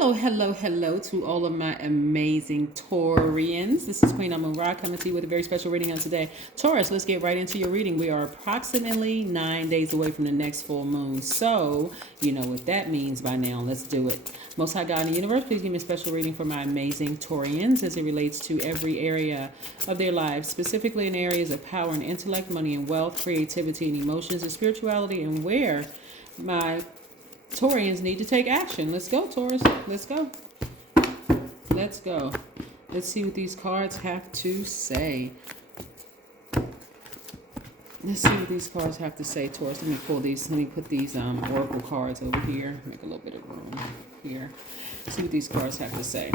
Hello, hello, hello to all of my amazing Taurians. This is Queen Amun Ra coming to you with a very special reading on today. Taurus, let's get right into your reading. We are approximately 9 days away from the next full moon. So, you know what that means by now. Let's do it. Most High God in the universe, please give me a special reading for my amazing Taurians as it relates to every area of their lives, specifically in areas of power and intellect, money and wealth, creativity and emotions, and spirituality, and where my Taurians need to take action. Let's go, Taurus. Let's go. Let's go. Let's see what these cards have to say. Let's see what these cards have to say, Taurus. Let me pull these. Let me put these oracle cards over here. Make a little bit of room here. See what these cards have to say.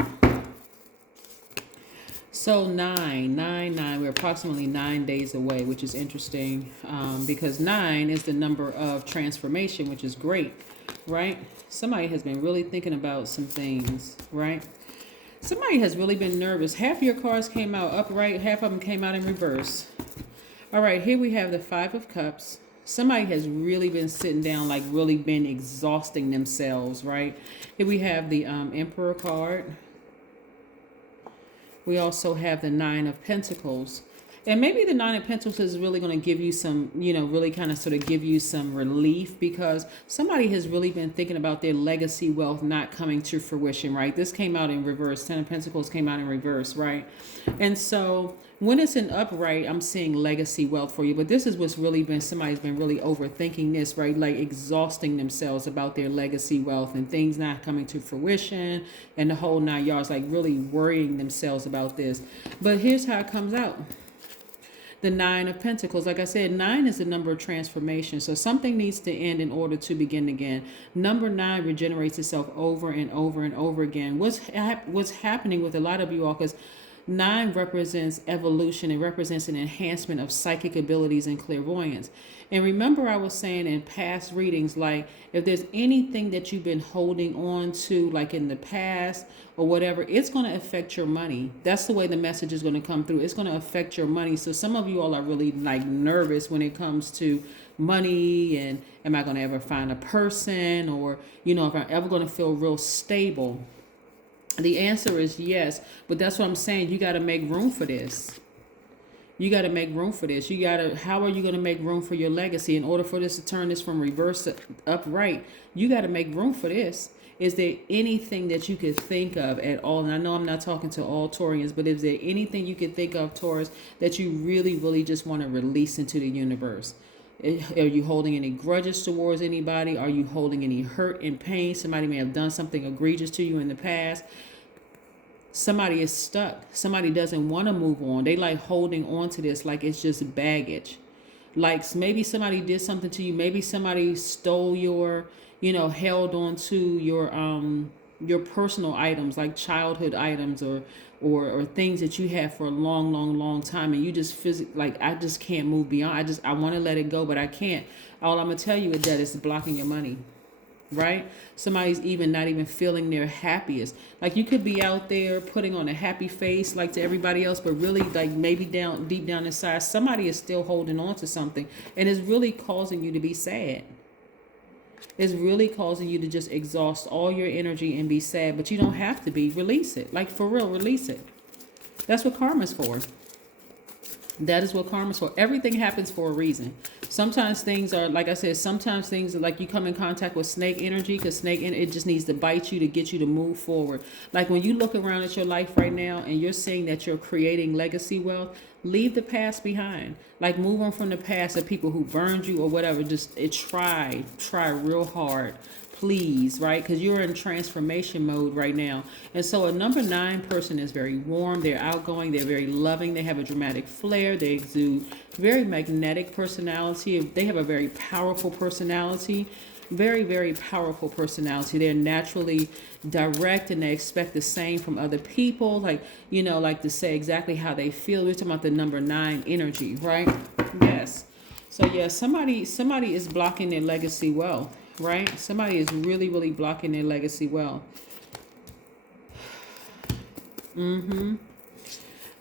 So 9. We're approximately 9 days away, which is interesting because 9 is the number of transformation, which is great. Right? Somebody has been really thinking about some things, right? Somebody has really been nervous. Half of your cards came out upright, half of them came out in reverse. All right, here we have the 5 of Cups. Somebody has really been sitting down, like really been exhausting themselves, right? Here we have the Emperor card. We also have the 9 of Pentacles. And maybe the 9 of Pentacles is really going to give you some, really kind of sort of give you some relief because somebody has really been thinking about their legacy wealth not coming to fruition, right? This came out in reverse. 10 of Pentacles came out in reverse, right? And so when it's in upright, I'm seeing legacy wealth for you. But this is what's really been, somebody's been really overthinking this, right? Like exhausting themselves about their legacy wealth and things not coming to fruition and the whole 9 yards, like really worrying themselves about this. But here's how it comes out. The 9 of Pentacles, like I said, 9 is the number of transformation. So something needs to end in order to begin again. Number 9 regenerates itself over and over and over again. What's happening with a lot of you all, because 9 represents evolution. It represents an enhancement of psychic abilities and clairvoyance. And remember I was saying in past readings, like if there's anything that you've been holding on to, like in the past or whatever, it's going to affect your money. That's the way the message is going to come through. It's going to affect your money. So some of you all are really like nervous when it comes to money and am I going to ever find a person or, if I'm ever going to feel real stable. The answer is yes, but that's what I'm saying. You got to make room for this. You got to make room for this. How are you going to make room for your legacy? In order for this to turn this from reverse to upright, you got to make room for this. Is there anything that you could think of at all? And I know I'm not talking to all Taurians, but is there anything you could think of, Taurus, that you really, really just want to release into the universe? Are you holding any grudges towards anybody? Are you holding any hurt and pain? Somebody may have done something egregious to you in the past. Somebody is stuck. Somebody doesn't want to move on. They like holding on to this like it's just baggage. Like maybe somebody did something to you. Maybe somebody stole your, held on to your personal items, like childhood items or things that you have for a long, long, long time. And you just physically, like, I just can't move beyond. I want to let it go, but I can't. All I'm going to tell you is that it's blocking your money. Right? Somebody's not even feeling their happiest. Like you could be out there putting on a happy face like to everybody else, but really like maybe deep down inside, somebody is still holding on to something and it's really causing you to be sad. It's really causing you to just exhaust all your energy and be sad, but you don't have to be. Release it. Like for real, release it. That's what karma's for. That is what karma's for. Everything happens for a reason. Sometimes things are, like I said, sometimes things are like you come in contact with snake energy because it just needs to bite you to get you to move forward. Like when you look around at your life right now and you're seeing that you're creating legacy wealth, leave the past behind. Like move on from the past of people who burned you or whatever. Just try real hard. Please, right? Because you're in transformation mode right now. And so a number 9 person is very warm. They're outgoing. They're very loving. They have a dramatic flair. They exude very magnetic personality. They have a very powerful personality. Very, very powerful personality. They're naturally direct and they expect the same from other people. Like, like to say exactly how they feel. We're talking about the number 9 energy, right? Yes. So yeah, somebody is blocking their legacy wealth. Right? Somebody is really, really blocking their legacy wealth.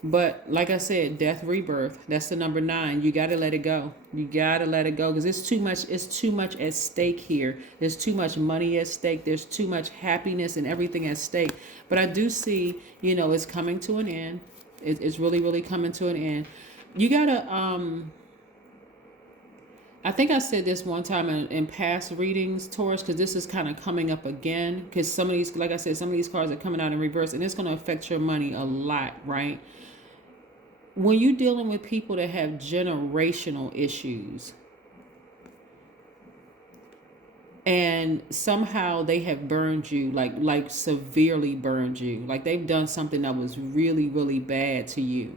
But like I said, death, rebirth, that's the number 9. You got to let it go. You got to let it go because it's too much at stake here. There's too much money at stake. There's too much happiness and everything at stake. But I do see, it's coming to an end. It's really, really coming to an end. You got to, I think I said this one time in past readings, Taurus, because this is kind of coming up again. Because some of these, like I said, some of these cards are coming out in reverse, and it's going to affect your money a lot, right? When you're dealing with people that have generational issues, and somehow they have burned you, like severely burned you, like they've done something that was really, really bad to you.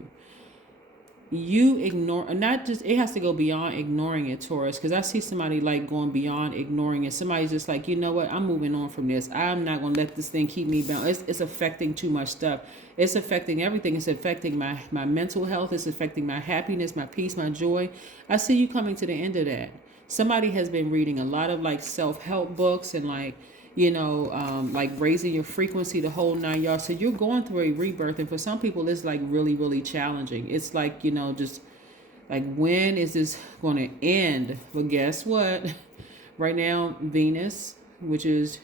You ignore, not just, it has to go beyond ignoring it, Taurus, because I see somebody like going beyond ignoring it. Somebody's just like, you know what, I'm moving on from this. I'm not going to let this thing keep me bound. It's affecting too much stuff. It's affecting everything. It's affecting my mental health. It's affecting my happiness, my peace, my joy. I see you coming to the end of that. Somebody has been reading a lot of like self-help books and like like raising your frequency, the whole 9 yards. So you're going through a rebirth, and for some people it's like really, really challenging. It's like, just like, when is this going to end? But guess what? Right now, Venus, which is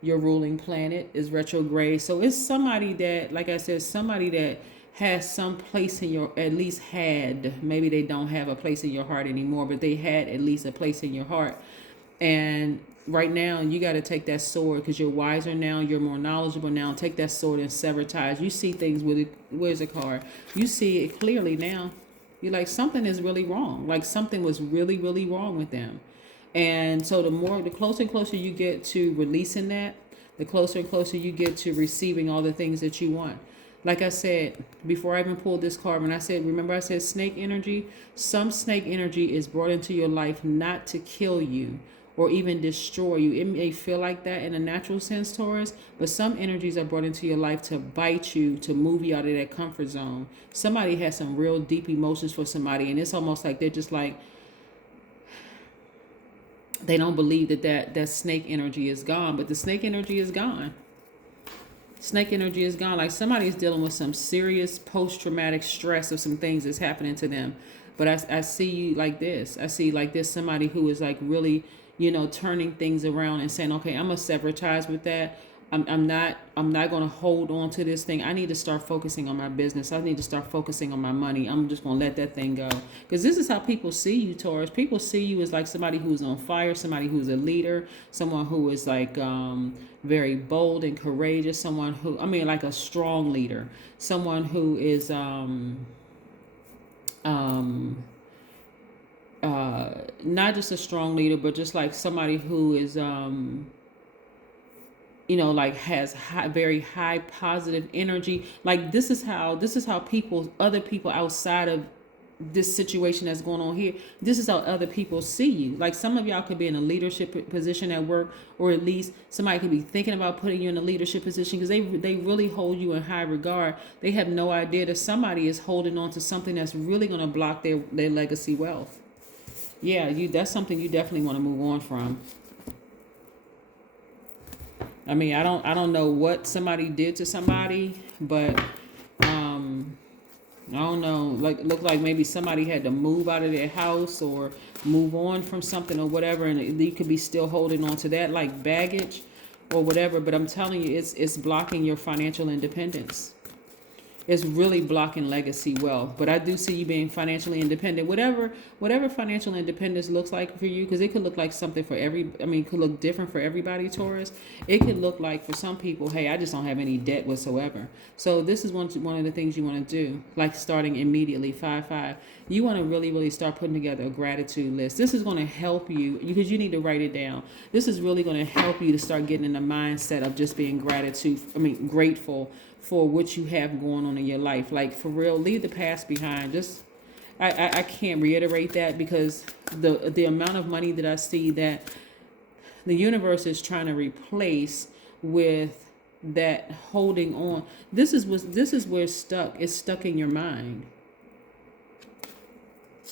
your ruling planet, is retrograde. So it's somebody that, like I said, somebody that has some place in your, at least had, maybe they don't have a place in your heart anymore, but they had at least a place in your heart. And right now, you got to take that sword, because you're wiser now, you're more knowledgeable now. Take that sword and sever ties. You see things with it. Where's the card? You see it clearly now. You're like, something is really wrong. Like something was really, really wrong with them. And so the closer and closer you get to releasing that, the closer and closer you get to receiving all the things that you want. Like I said, before I even pulled this card, when I said, remember I said snake energy? Some snake energy is brought into your life not to kill you or even destroy you. It may feel like that in a natural sense, Taurus, but some energies are brought into your life to bite you, to move you out of that comfort zone. Somebody has some real deep emotions for somebody, and it's almost like they're just like, they don't believe that snake energy is gone, but the snake energy is gone. Snake energy is gone. Like somebody's dealing with some serious post-traumatic stress of some things that's happening to them. But I see you like this. I see like this, somebody who is like really, turning things around and saying, okay, I'm going to sever ties with that. I'm not going to hold on to this thing. I need to start focusing on my business. I need to start focusing on my money. I'm just going to let that thing go. Because this is how people see you, Taurus. People see you as like somebody who's on fire, somebody who's a leader, someone who is like very bold and courageous, someone who, like a strong leader, someone who is not just a strong leader, but just like somebody who is like has very high positive energy. Like this is how other people outside of this situation that's going on here, this is how other people see you. Like some of y'all could be in a leadership position at work, or at least somebody could be thinking about putting you in a leadership position because they really hold you in high regard. They have no idea that somebody is holding on to something that's really going to block their legacy wealth. Yeah, that's something you definitely want to move on from. I don't know what somebody did to somebody, but I don't know. Like, look like maybe somebody had to move out of their house or move on from something or whatever, and you could be still holding on to that like baggage or whatever. But I'm telling you, it's blocking your financial independence. It's really blocking legacy wealth. But I do see you being financially independent. Whatever financial independence looks like for you, because it could look like something for it could look different for everybody, Taurus. It could look like for some people, hey, I just don't have any debt whatsoever. So this is one of the things you want to do, like starting immediately, 5-5. You want to really, really start putting together a gratitude list. This is going to help you, because you need to write it down. This is really going to help you to start getting in the mindset of just being grateful for what you have going on in your life. Like, for real, leave the past behind. Just, I can't reiterate that, because the amount of money that I see that the universe is trying to replace with that holding on. This is where it's stuck. It's stuck in your mind.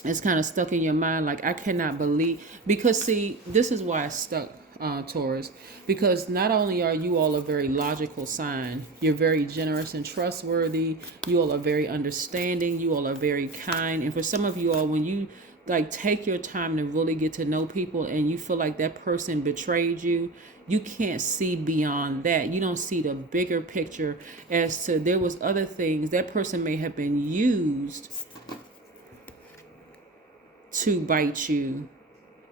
It's kind of stuck in your mind. Like, I cannot believe, because see, this is why it's stuck. Taurus, because not only are you all a very logical sign, you're very generous and trustworthy. You all are very understanding. You all are very kind. And for some of you all, when you like take your time to really get to know people and you feel like that person betrayed you, you can't see beyond that. You don't see the bigger picture as to there was other things. That person may have been used to bite you,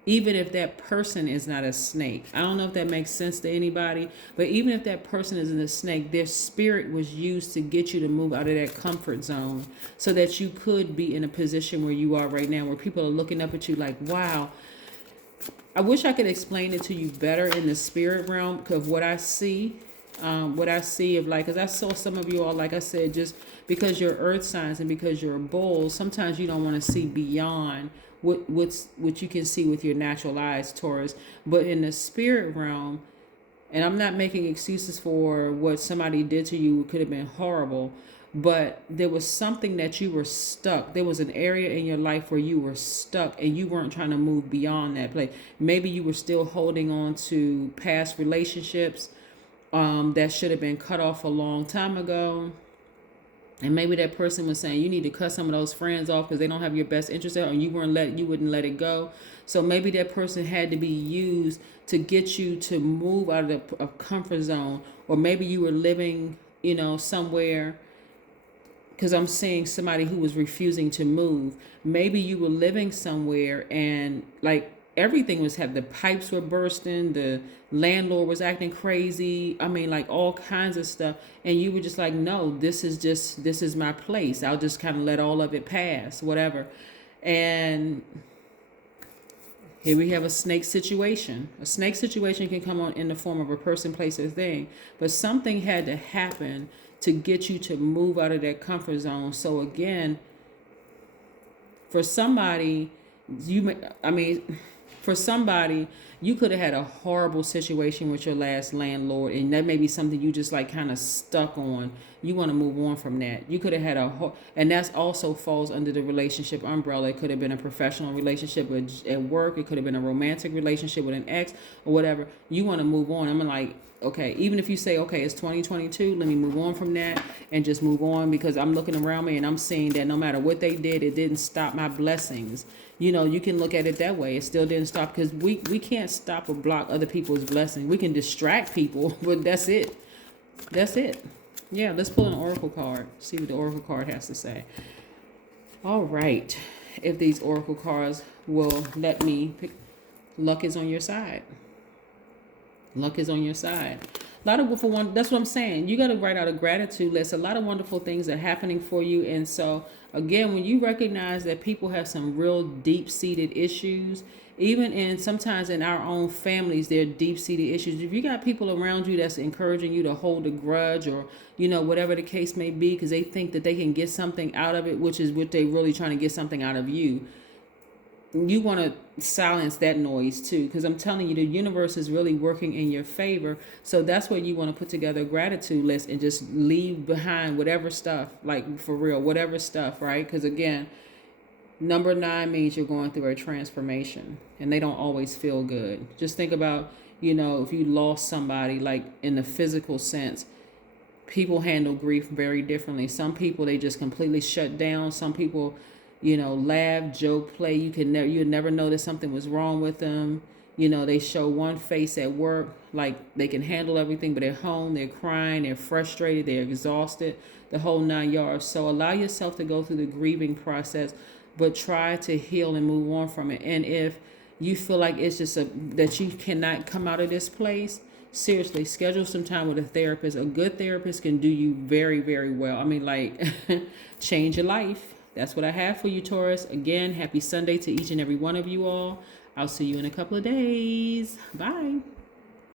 even if that person is not a snake. I don't know if that makes sense to anybody, but even if that person isn't a snake, their spirit was used to get you to move out of that comfort zone so that you could be in a position where you are right now, where people are looking up at you like, wow. I wish I could explain it to you better in the spirit realm of what I see. Of like, because I saw some of you all, like I said, just because you're earth signs and because you're a bull, sometimes you don't want to see beyond what you can see with your natural eyes, Taurus. But in the spirit realm, and I'm not making excuses for what somebody did to you, it could have been horrible, but there was something that you were stuck. There was an area in your life where you were stuck and you weren't trying to move beyond that place. Maybe you were still holding on to past relationships that should have been cut off a long time ago. And maybe that person was saying you need to cut some of those friends off because they don't have your best interest out, or you wouldn't let it go. So maybe that person had to be used to get you to move out of the comfort zone, or maybe you were living, somewhere. Because I'm seeing somebody who was refusing to move. Maybe you were living somewhere and like everything the pipes were bursting, the landlord was acting crazy. I mean, like all kinds of stuff. And you were just like, no, this is my place. I'll just kind of let all of it pass, whatever. And here we have a snake situation. A snake situation can come on in the form of a person, place, or thing. But something had to happen to get you to move out of that comfort zone. So again, for somebody, you could have had a horrible situation with your last landlord, and that may be something you just like kind of stuck on. You want to move on from that. You could have had and that also falls under the relationship umbrella. It could have been a professional relationship at work. It could have been a romantic relationship with an ex or whatever. You want to move on. I'm like, okay, even if you say, okay, it's 2022, let me move on from that and just move on, because I'm looking around me and I'm seeing that no matter what they did, it didn't stop my blessings. You can look at it that way. It still didn't stop, because we can't stop or block other people's blessings. We can distract people, but that's it. That's it. Yeah, let's pull an oracle card. See what the oracle card has to say. All right. If these oracle cards will let me pick, luck is on your side. Luck is on your side. A lot of that's what I'm saying. You got to write out a gratitude list. A lot of wonderful things are happening for you. And so again, when you recognize that people have some real deep-seated issues, even sometimes in our own families, there are deep-seated issues. If you got people around you that's encouraging you to hold a grudge, or whatever the case may be, because they think that they can get something out of it, which is what they really trying to get something out of you, you want to silence that noise too, because I'm telling you, the universe is really working in your favor. So that's where you want to put together a gratitude list and just leave behind whatever stuff, like for real, whatever stuff, right? Because again, number 9 means you're going through a transformation, and they don't always feel good. Just think about, if you lost somebody, like in the physical sense, people handle grief very differently. Some people, they just completely shut down. Some people, laugh, joke, play. You'd never know that something was wrong with them. They show one face at work, like they can handle everything, but at home, they're crying, they're frustrated, they're exhausted, the whole 9 yards. So allow yourself to go through the grieving process, but try to heal and move on from it. And if you feel like it's just that you cannot come out of this place, seriously, schedule some time with a therapist. A good therapist can do you very, very well. I mean, like, change your life. That's what I have for you, Taurus. Again, happy Sunday to each and every one of you all. I'll see you in a couple of days. Bye.